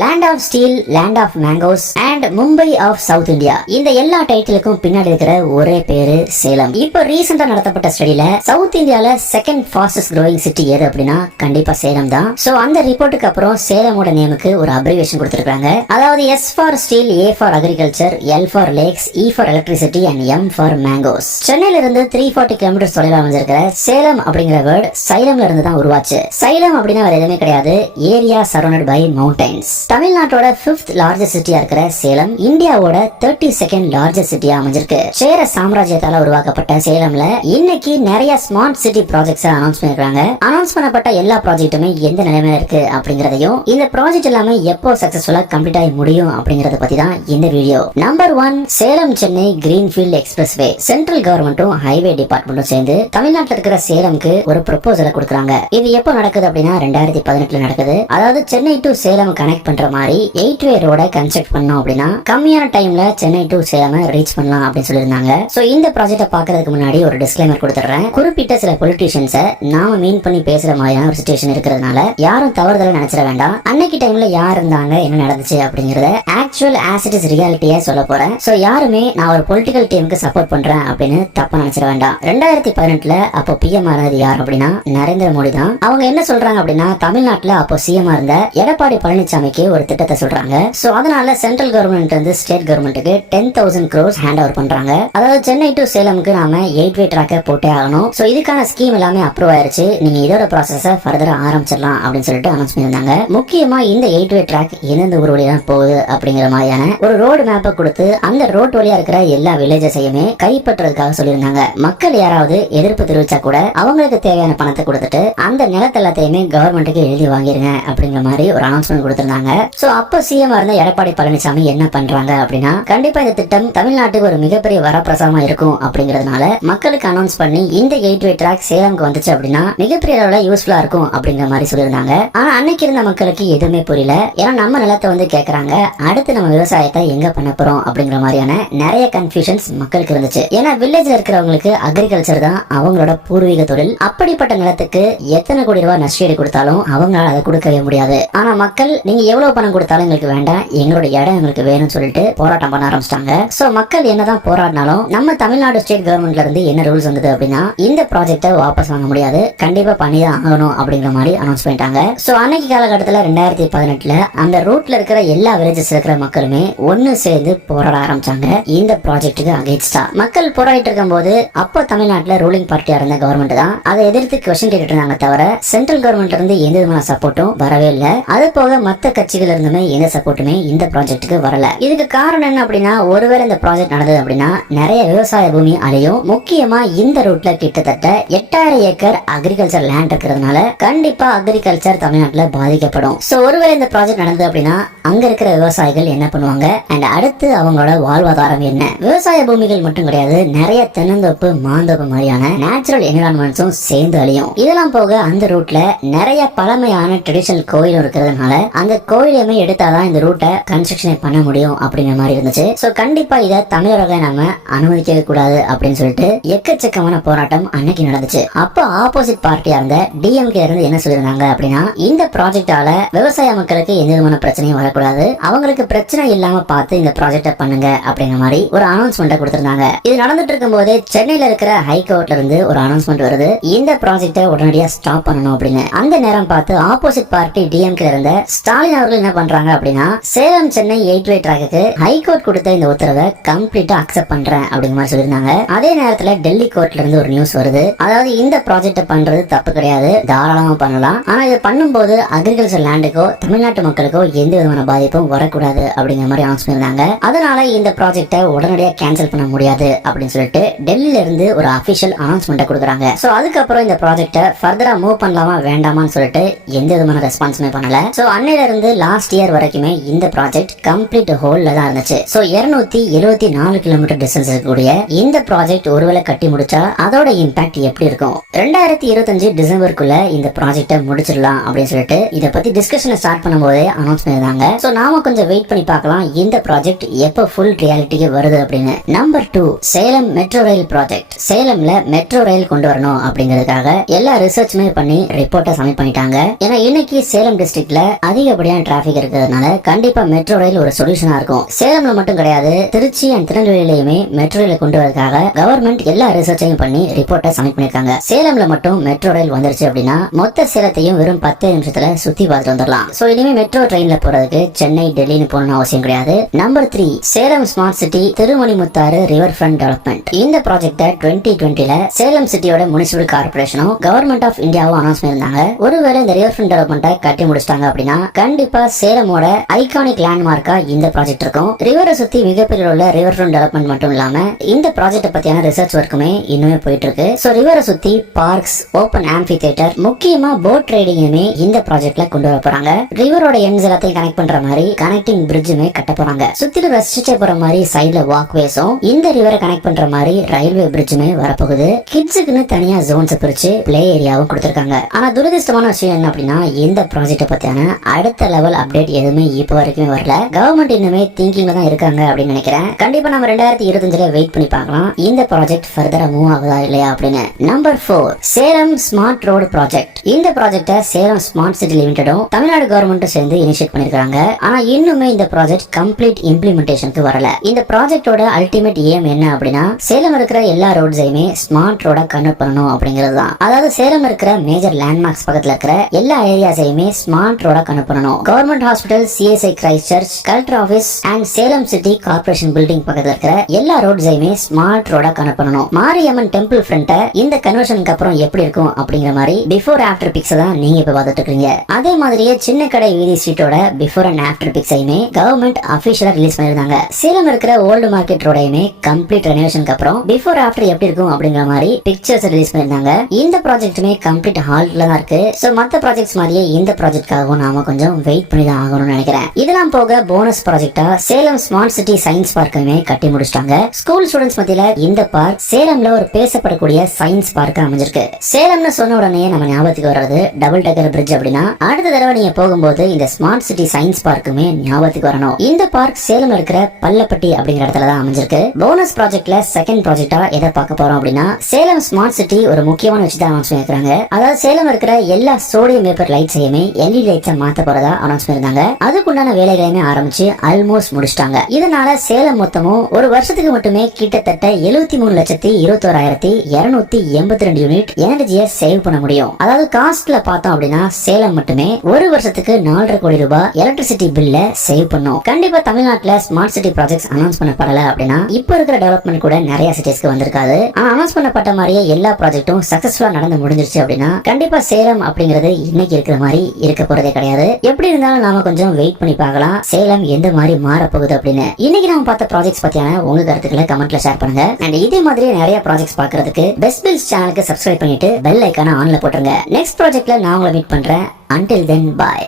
Land of steel, land of mangoes and Mumbai of south India. இந்த எல்லா டைட்டிலுக்கும் பின்னாடி இருக்கிற ஒரே பேரு சேலம். இப்போ ரீசெண்டா நடத்தப்பட்ட ஸ்டடியில சவுத் இந்தியால செகண்ட் ஃபாஸ்டஸ்ட் growing சிட்டி எது அப்படின்னா கண்டிப்பா சேலம் தான். சோ அந்த ரிப்போர்ட்டுக்கு அப்புறம் சேலமோட நேமுக்கு ஒரு அப்ரிவேஷன் கொடுத்திருக்காங்க. அதாவது S for steel, A for agriculture, L for lakhs, E for electricity and M for mangoes. சென்னையில இருந்து 340 கிலோமீட்டர் தொலைவில் அமைஞ்சிருக்கிற சேலம் அப்படிங்கிற வேர்ட் சைலம்ல இருந்து தான் உருவாச்சு. சைலம் அப்படின்னா வேற எதுவுமே கிடையாது, ஏரியா சரௌண்டட் பை மவுண்டைன்ஸ். தமிழ்நாட்டோட 5th லார்ஜஸ்ட் சிட்டியா இருக்கிற சேலம் இந்தியாவோட 32nd லார்ஜஸ்ட் சிட்டியா அமைஞ்சிருக்கு. சேர சாம்ராஜ்யத்தால உருவாக்கப்பட்ட சேலம்ல இன்னைக்கு நிறைய ஸ்மார்ட் சிட்டி ப்ராஜெக்ட்ஸ் அனௌன்ஸ் பண்ணிருக்காங்க. அனௌன்ஸ் பண்ணப்பட்ட எல்லா ப்ராஜெக்ட்டுமே எந்த நிலைமையில இருக்கு அப்படிங்கறதையும், இந்த ப்ராஜெக்ட் எல்லாமே எப்போ சக்சஸ்ஃபுல்லா கம்ப்ளீட் ஆகி முடியும் அப்படிங்கறத பத்தி தான் இந்த video. Number 1, Salem Chennai greenfield expressway. Central கவர்மெண்ட்டும் ஹைவே டிபார்ட்மெண்ட்டும் சேர்ந்து தமிழ்நாட்டில் இருக்கிற சேலம்க்கு ஒரு ப்ரொபோசலை கொடுக்குறாங்க. இது எப்போ நடக்குது அப்படின்னா 2018 நடக்குது. அதாவது சென்னை டு சேலம் கனெக்ட் பண்ற மாதிரி 8-வே ரோட கன்ஸ்ட்ரக்ட் பண்ணோம் அப்படின்னா கம்மியான டைம்ல சென்னை டு சேலம் ரீச் பண்ணலாம் அப்படின்னு சொல்லியிருந்தாங்க. சோ இந்த ப்ராஜெக்ட பாக்குறதுக்கு முன்னாடி ஒரு டிஸ்க்ளைமர் கொடுத்துறேன். குறிப்பிட்ட சில பொலிட்டீஷியன்ஸை நாம மீன் பண்ணி பேசுற மாதிரியான ஒரு சிச்சுவேஷன் இருக்கிறதுனால யாரும் தவறுதலா நினைச்சிட வேண்டாம். அன்னைக்கு டைம்ல யார் இருந்தாங்க, என்ன நடந்துச்சு அப்படிங்கறத ஆக்சுவல் ஆஸ் இட் இஸ் ரியாலிட்டியா சொல்ல போறேன். சோ யாருமே நான் ஒரு பொலிட்டிக்கல் டீமுக்கு சப்போர்ட் பண்றேன் அப்படின்னு தப்பா நினைச்சிட வேண்டாம். 2018 அப்போ பிஎம் ஆனது யார் அப்படின்னா நரேந்திர மோடி தான். அவங்க என்ன சொல்றாங்க அப்படின்னா தமிழ்நாட்டுல அப்போ சிஎம் இருந்த எடப்பாடி பழனிசாமிக்கு ஒரு திட்டத்தை சொல்றாங்க. சோ அதனால சென்ட்ரல் கவர்மெண்ட் வந்து ஸ்டேட் கவர்மெண்ட்டுக்கு 10,000 crores ஹேண்ட் ஓவர் பண்றாங்க. அதாவது சென்னை டு சேலமுக்கு நாம 8-வே ட்ராக்க போட்டே ஆகணும். சோ இதுக்கான ஸ்கீம் எல்லாமே அப்ரூவ் ஆயிருச்சு, நீங்க இதோட ப்ராசஸ ஃபர்தரா ஆரம்பிச்சிடலாம் அப்படின்னு சொல்லிட்டு அனௌன்ஸ் பண்ணிருந்தாங்க. முக்கியமா இந்த 8-வே ட்ராக் எந்தெந்த ஊர் வழியா போகுது அப்படிங்கிற மாதிரியான ஒரு ரோடு மேப்பை கொடுத்து அந்த ரோட் வழியா இருக்கிற எல்லா வில்லேஜஸையுமே கைப்பற்றுறதுக்காக சொல்லியிருந்தாங்க. மக்கள் யாராவது எதிர்ப்பு தெரிவிச்சா கூட அவங்களுக்கு தேவையான பணத்தை கொடுத்துட்டு அந்த நிலத்தை எல்லாத்தையுமே கவர்மெண்ட்டுக்கு எழுதி வாங்கிருங்க அப்படிங்கிற மாதிரி ஒரு அனௌன்ஸ்மெண்ட் கொடுத்திருந்தாங்க. சோ அப்ப சிஎம் இருந்த எடப்பாடி பழனிசாமி என்ன பண்றாங்க அப்படின்னா கண்டிப்பா இந்த திட்டம் தமிழ்நாட்டுக்கு ஒரு மிகப்பெரிய வரப்பிரசாதமா இருக்கும் அப்படிங்கறதுனால மக்களுக்கு அனௌன்ஸ் பண்ணி இந்த 8-வே ட்ராக் சேலம்க்கு வந்துச்சு அப்படின்னா மிகப்பெரிய அளவுல யூஸ்ஃபுல்லா இருக்கும் அப்படிங்கிற மாதிரி சொல்லியிருந்தாங்க. ஆனா அன்னைக்கு இருந்த மக்களுக்கு எதுவுமே புரியல. ஏன்னா நம்ம நிலத்தை வந்து கேக்குறாங்க, அடுத்து நம்ம விவசாயத்தை எங்க பண்ண போறோம் அப்படிங்கிற மாதிரியான நிறைய கன்ஃபியூஷன்ஸ் மக்களுக்கு இருந்துச்சு. ஏன்னா வில்லேஜ்ல இருக்கிறவங்களுக்கு அக்ரிகல்ச்சர் தான் அவங்களோட பூர்வீக தொழில். அப்படிப்பட்ட நிலத்துக்கு எத்தனை கோடி ரூபாய் நஷ்டீடு கொடுத்தாலும் அவங்களால அதை கொடுக்கவே முடியாது. ஆனா மக்கள் நீங்க எவ்வளவு பணம் கொடுத்தாலும் எங்களுக்கு வேண்டாம், எங்களோட இடம் எங்களுக்கு வேணும்னு சொல்லிட்டு போராட்டம் பண்ண ஆரம்பிச்சிட்டாங்க. சோ மக்கள் என்னதான் போராடினாலும் நம்ம தமிழ்நாடு ஸ்டேட் கவர்மெண்ட்ல இருந்து என்ன ரூல்ஸ் வந்தது அப்படின்னா இந்த ப்ராஜெக்ட்டை வாபஸ் வாங்க முடியாது, கண்டிப்பா பண்ணிதான் ஆகணும் அப்படிங்கிற மாதிரி அனௌன்ஸ் பண்ணிட்டாங்க. சோ அன்னைக்கு காலகட்டத்தில் 2018 அந்த ரூட்ல இருக்கிற எல்லா வில்லேஜஸ் இருக்கிற மக்களுமே ஒன்னு சேர்ந்து போராட ஆரம்பிச்சாங்க இந்த ப்ராஜெக்ட்டுக்கு அகைன்ஸ்டா. மக்கள் போராடிட்டு இருக்கும் போது அப்போ தமிழ்நாட்டுல ரூலிங் பார்ட்டியா இருந்த கவர்மெண்ட் தான் அதை எதிர்த்து கொஸ்டின் கேட்டுட்டு இருந்தாங்க தவிர சென்ட்ரல் கவர்மெண்ட்ல இருந்து எந்த விதமான சப்போர்ட்டும் வரவே இல்லை. அது போக மத்த கட்சிகள் இருந்துமே எந்த சப்போர்ட்டுமே இந்த ப்ராஜெக்ட்டுக்கு வரல. இதுக்கு காரணம் என்ன அப்படின்னா ஒருவேளை இந்த ப்ராஜெக்ட் நடந்தது அப்படின்னா நிறைய விவசாய பூமி அழியும். முக்கியமா இந்த ரூட்ல கிட்டத்தட்ட 8000 ஏக்கர் அக்ரிகல்ச்சர் லேண்ட் இருக்கிறதுனால கண்டிப்பா அக்ரிகல்ச்சர் தமிழ்நாட்டுல பாதிக்கப்படும். சோ ஒருவேளை இந்த ப்ராஜெக்ட் நடந்தது அப்படின்னா அங்க இருக்கிற விவசாயிகள் என்ன பண்ணுவாங்க அண்ட் அடுத்து அவங்களோட வாழ்வாதாரம் என்ன? விவசாய பூமிகள் மட்டும் கிடையாது, நிறைய தென்னந்தோப்பு, மாந்தோப்பு மாதிரியான நேச்சுரல் என்விரான்மெண்ட்ஸும் சேர்ந்து அழியும். இதெல்லாம் போக அந்த ரூட்ல நிறைய பழமையான ட்ரெடிஷனல் கோயில் இருக்கிறதுனால அந்த கோயிலுமே எடுத்தாதான் இந்த ரூட்டை கன்ஸ்ட்ரக்ஷன் பண்ண முடியும் அப்படிங்கிற மாதிரி இருந்துச்சு. சோ கண்டிப்பா இதை தமிழக நம்ம அனுமதிக்க கூடாது அப்படின்னு சொல்லிட்டு எக்கச்சக்கமான போராட்டம் அன்னைக்கு நடந்துச்சு. அப்போ ஆப்போசிட் பார்ட்டியா இருந்த டிஎம்கே இருந்து என்ன சொல்லியிருந்தாங்க அப்படின்னா இந்த ப்ராஜெக்டால விவசாய மக்களுக்கு எந்த விதமான பிரச்சனையும் வரக்கூடாது, அவங்களுக்கு பிரச்சனை இல்லாம பார்த்து இந்த ப்ராஜெக்ட பண்ணுங்க அப்படிங்கிற மாதிரி ஒரு அனௌன்ஸ்மெண்ட் கொடுத்திருந்தாங்க. இது நடந்துட்டு இருக்கும் போதே சென்னையில இருக்கிற ஹைகோர்ட்ல இருந்து ஒரு அனௌன்ஸ்மெண்ட் வருது, இந்த ப்ராஜெக்ட உடனடியா ஸ்டாப் பண்ணணும் அப்படின்னு. அந்த நேரம் பார்த்து ஆப்போசிட் பார்ட்டி டிஎம்கே இருந்த ஸ்டாலின் அவர்கள் என்ன பண்றாங்க அப்படின்னா சேலம் சென்னை 8-வே ட்ராக்கு ஹைகோர்ட் கொடுத்த இந்த உத்தரவை கம்ப்ளீட்டா அக்செப்ட் பண்றேன் அப்படிங்கிற மாதிரி சொல்லியிருந்தாங்க. அதே நேரத்துல டெல்லி கோர்ட்ல இருந்து ஒரு நியூஸ் வருது, அதாவது இந்த ப்ராஜெக்ட் பண்றது தப்பு கிடையாது, தாராளமா பண்ணலாம், ஆனா இது பண்ணும்போது அக்ரிகல்ச்சர் லேண்டுக்கோ தமிழ்நாட்டு மக்களுக்கோ எந்த விதமான பாதிப்பும் வரக்கூடாது அப்படிங்கிற மாதிரி அனௌன்ஸ் பண்ணிருந்தாங்க. அதனால இந்த ப்ராஜெக்டை உடனடியா கேன்சல் பண்ண முடியாது அப்படின்னு சொல்லிட்டு டெல்லியில இருந்து ஒரு அபிஷியல் அனௌன்ஸ்மெண்ட் கொடுக்குறாங்க. சோ அதுக்கப்புறம் இந்த ப்ராஜெக்டை ஃபர்தரா மூவ் பண்ணலாமா வேண்டாமான்னு சொல்லிட்டு எந்த விதமான ரெஸ்பான்ஸுமே பண்ணல. சோ அன்னையில இருந்து லாஸ்ட் இயர் வரைக்குமே இந்த ப்ராஜெக்ட் கம்ப்ளீட் ஹோல்ல தான் இருந்துச்சு. சோ 274 கிலோமீட்டர் டிஸ்டன்ஸ் இருக்கக்கூடிய இந்த ப்ராஜெக்ட் ஒருவேளை கட்டி முடிச்சா அதோட இம்பாக்ட் எப்படி இருக்கும்? 2025 டிசம்பருக்குள்ள இந்த ப்ராஜெக்டை முடிச்சிடலாம் அப்படின்னு சொல்லிட்டு இதை பத்தி டிஸ்கஷன் ஸ்டார்ட் பண்ணும்போதே அனௌன்ஸ் பண்ணிருந்தாங்க. சோ நாம கொஞ்சம் வெயிட் பண்ணி பார்க்கலாம் இந்த ப்ராஜெக்ட் எப்ப ஃபுல் ரியாலிட்டிக்கு வருது அப்படின்னு. Number 2, Salem metro rail project. சேலம்ல மெட்ரோ ரயில் கொண்டு வரணும் அப்படிங்கிறதுக்காக எல்லா ரிசர்ச்சுமே பண்ணி ரிப்போர்ட்டை சப்மிட் பண்ணிட்டாங்க. ஏன்னா இன்னைக்கு சேலம் டிஸ்ட்ரிக்ட்ல அதிகப்படியான டிராபிக் இருக்கிறதுனால கண்டிப்பா மெட்ரோ ரயில் ஒரு சொல்யூஷனா இருக்கும். சேலம்ல மட்டும் கிடையாது, திருச்சி அண்ட் திருநெல்வேலியிலுமே மெட்ரோ ரயில் கொண்டு வரதுக்காக கவர்மெண்ட் எல்லா ரிசர்ச்சையும் பண்ணி ரிப்போர்ட்டை சப்மிட் பண்ணிருக்காங்க. சேலம்ல மட்டும் மெட்ரோ ரயில் வந்துருச்சு அப்படின்னா மொத்த சேலத்தையும் வெறும் 10 நிமிஷத்துல சுத்தி பார்த்துட்டு வந்துடலாம். சோ இனிமே மெட்ரோ ட்ரெயின்ல போறதுக்கு சென்னை டெல்லின்னு போகணும்னு அவசியம் கிடையாது. Number 3, Salem smart city Thirumanimuthar river front development. இந்த ப்ராஜெக்ட 2020ல சேலம் சிட்டியோட முனிசிபல் கார்பரேஷனும் கவர்மெண்ட் ஆஃப் இந்தியாவும் அனௌன்ஸ் பண்ணிருந்தாங்க. ஒருவேளை இந்த ரிவர் ஃப்ரண்ட் டெவலப்மெண்ட்டை கட்டி முடிச்சிட்டாங்க அப்படின்னா கண்டிப்பா சேலமோட ஐகானிக் லேண்ட்மார்க்கா இந்த ப்ராஜெக்ட் இருக்கும். ரிவரை சுத்தி மிகப்பெரிய உள்ள ரிவர் ஃப்ரண்ட் டெவலப்மெண்ட் மட்டும் இல்லாம இந்த ப்ராஜெக்ட் பத்தியான ரிசர்ச் ஒர்க்குமே இன்னுமே போயிட்டு இருக்கு. சோ ரிவரை சுத்தி பார்க்ஸ், ஓபன் ஆம்பி தியேட்டர், முக்கியமா போட் ரைடிங்குமே இந்த ப்ராஜெக்ட்ல கொண்டு வர போறாங்க. ரிவரோட எண்ட்ஸ் எல்லாத்தையும் கனெக்ட் பண்ற மாதிரி கனெக்டிங் பிரிட்ஜுமே கட்ட போறாங்க. சுத்திலும் ரசிச்சு போற மாதிரி சைடுல வாக்வேஸும் இந்த ரிவரை கனெக்ட் பண்ற மாதிரி ரயில்வே பிரிட்ஜுமே வரப்போகுது. கிட்ஸுக்குன்னு தனியா ஜோன்ஸ் பிரிச்சு பிளே ஏரியாவும் கொடுத்திருக்காங்க. ஆனா துரதிருஷ்டமான விஷயம் என்ன அப்படின்னா இந்த ப்ராஜெக்ட் பத்தியான அடுத்த லெவல் அப்டேட் எதுவுமே இப்போ வரைக்கும் வரல. கவர்மெண்ட் இன்னுமே திங்கிங்ல தான் இருக்காங்க அப்படின்னு நினைக்கிறேன். கண்டிப்பா நம்ம 2025ல வெயிட் பண்ணி பார்க்கலாம் இந்த ப்ராஜெக்ட் ஃபர்தரா மூவ் ஆகுதா இல்லையா அப்படின்னு. Number 4, Salem smart road project. இந்த ப்ராஜெக்ட சேலம் ஸ்மார்ட் சிட்டி லிமிடெடும் தமிழ்நாடு கவர்மெண்ட்டும் சேர்ந்து இனிஷியேட் பண்ணிருக்காங்க. ஆனா இன்னுமே இந்த ப்ராஜெக்ட் கம்ப்ளீட் இம்ப்ளிமெண்டேஷனுக்கு வரல. இந்த ப்ராஜெக்டோட அல்டிமேட் ஏம் என்ன அப்படின்னா சேலம் இருக்கிற எல்லா ரோட்ஸையுமே ஸ்மார்ட் ரோடா கன்வெர்ட் பண்ணணும் அப்படிங்கிறது தான். அதாவது சேலம் இருக்கிற மேஜர் லேண்ட்மார்க்ஸ் பக்கத்துல இருக்கிற எல்லா ஏரியாஸையுமே ஸ்மார்ட் ரோடா கன்வெர்ட் பண்ணணும். Government hospital, CSI Christ search, collector office and Salem city corporation building பக்கத்துல இருக்கிற எல்லா ரோட்ஸையுமே ஸ்மார்ட் ரோடா கன்வெர்ட் பண்ணணும். மாரியம்மன் டெம்பிள் ஃப்ரண்ட இந்த கன்வர்ஷனுக்கு அப்புறம் எப்படி இருக்கும் அப்படிங்கிற மாதிரி பிஃபோர் ஆஃப்டர் பிக்ஸ் தான் நீங்க இப்ப பார்த்துட்டு இருக்கீங்க. அதே மாதிரியே சின்ன கடை வீதி ஸ்ட்ரீட்டோட பிஃபோர் அண்ட் ஆஃப்டர் பிக்ஸையுமே கவர்மெண்ட் அபிஷியலா ரிலீஸ் பண்ணிருந்தாங்க. சேலம் இருக்கிற ஓல்டு மார்க்கெட் ரோடையுமே கம்ப்ளீட் ரெனோவேஷனுக்கு அப்புறம் பிஃபோர் ஆஃப்டர் எப்படி இருக்கும் அப்படிங்கிற மாதிரி பிக்சர்ஸ் ரிலீஸ் பண்ணிருந்தாங்க. இந்த ப்ராஜெக்ட்டுமே கம்ப்ளீட் ஹால்ட்ல தான் இருக்கு. சோ மத்த ப்ராஜெக்ட்ஸ் மாதிரியே இந்த ப்ராஜெக்ட்காகவும் நாம கொஞ்சம் வெயிட் பண்ணி தான் ஆகணும்னு நினைக்கிறேன். இதெல்லாம் போக போனஸ் ப்ராஜெக்டா சேலம் ஸ்மார்ட் சிட்டி சயின்ஸ் பார்க்குமே கட்டி முடிச்சிட்டாங்க. ஸ்கூல் ஸ்டூடெண்ட்ஸ் மத்தியில இந்த பார்க் சேலம்ல ஒரு பேசப்படக்கூடிய சயின்ஸ் பார்க் அமைஞ்சிருக்கு. சேலம்னு சொன்ன உடனே நம்ம ஞாபகத்துக்கு வர்றது டபுள் டெக்கர் பிரிட்ஜ் அப்படின்னா அடுத்த தடவை நீங்க போகும்போது இந்த ஸ்மார்ட் சிட்டி சயின்ஸ் பார்க்குமே ஞாபகத்துக்கு வரணும். இந்த பார்க் சேலம் இருக்கிற பல்லப்பட்டி அப்படிங்கிற இடத்துல தான் அமைஞ்சிருக்கு. போனஸ் ப்ராஜெக்ட்ல செகண்ட் ப்ராஜெக்டா எதை பார்க்க போறோம் அப்படின்னா சேலம் ஸ்மார்ட் சிட்டி ஒரு முக்கியமான விஷயத்தை அனௌன்ஸ் பண்ணிருக்காங்க. அதாவது சேலம் இருக்கிற எல்லா சோடியம் வேப்பர் லைட்ஸையுமே எல்இடி லைட்ஸா மாத்த போறதா அனௌன்ஸ் பண்ணிருந்தாங்க. அதுக்குண்டான வேலைகளையுமே ஆரம்பிச்சு ஆல்மோஸ்ட் முடிச்சிட்டாங்க. இதனால சேலம் மொத்தமும் ஒரு வருஷத்துக்கு மட்டுமே கிட்டத்தட்ட 73,21,282 யூனிட் எனர்ஜியை சேவ் பண்ண முடியும். அதாவது காஸ்ட்ல பார்த்தோம் அப்படின்னா சேலம் மட்டுமே ஒரு வருஷத்துக்கு 4.5 கோடி ரூபாய் எலக்ட்ரிசிட்டி பில்ல சேவ் பண்ணும். கண்டிப்பா தமிழ்நாட்டுல ஸ்மார்ட் சிட்டி ப்ராஜெக்ட்ஸ் அனௌன்ஸ் பண்ணப்படல அப்படின்னா இப்ப இருக்கிற டெவலப்மெண்ட் கூட நிறைய சிட்டிஸ்க்கு வந்திருக்காது. ஆனா அனௌன்ஸ் பண்ணப்பட்ட மாதிரியே எல்லா ப்ராஜெக்ட்டும் சக்சஸ்ஃபுல்லா நடந்து முடிஞ்சிருச்சு அப்படின்னா கண்டிப்பா சேலம் அப்படிங்கிறது இன்னைக்கு இருக்கிற மாதிரி இருக்க போறதே கிடையாது. எப்படி இருந்தாலும் நாம கொஞ்சம் வெயிட் பண்ணி பார்க்கலாம் சேலம் எந்த மாதிரி மாற போகுது அப்படின்னு. இன்னைக்கு நாம பார்த்த ப்ராஜெக்ட்ஸ் பத்தியான உங்க கருத்துக்களை கமெண்ட்ல ஷேர் பண்ணுங்க. அண்ட் இதே மாதிரி நிறைய ப்ராஜெக்ட்ஸ் பார்க்கிறதுக்கு பெஸ்ட் பில்ஸ் சேனலுக்கு சப்ஸ்கிரைப் பண்ணிட்டு பெல் ஐகானை ஆன்ல போட்டுருங்க. நெக்ஸ்ட் ப்ராஜெக்ட்ல நான் உங்களை மீட் பண்றேன். Until then, bye.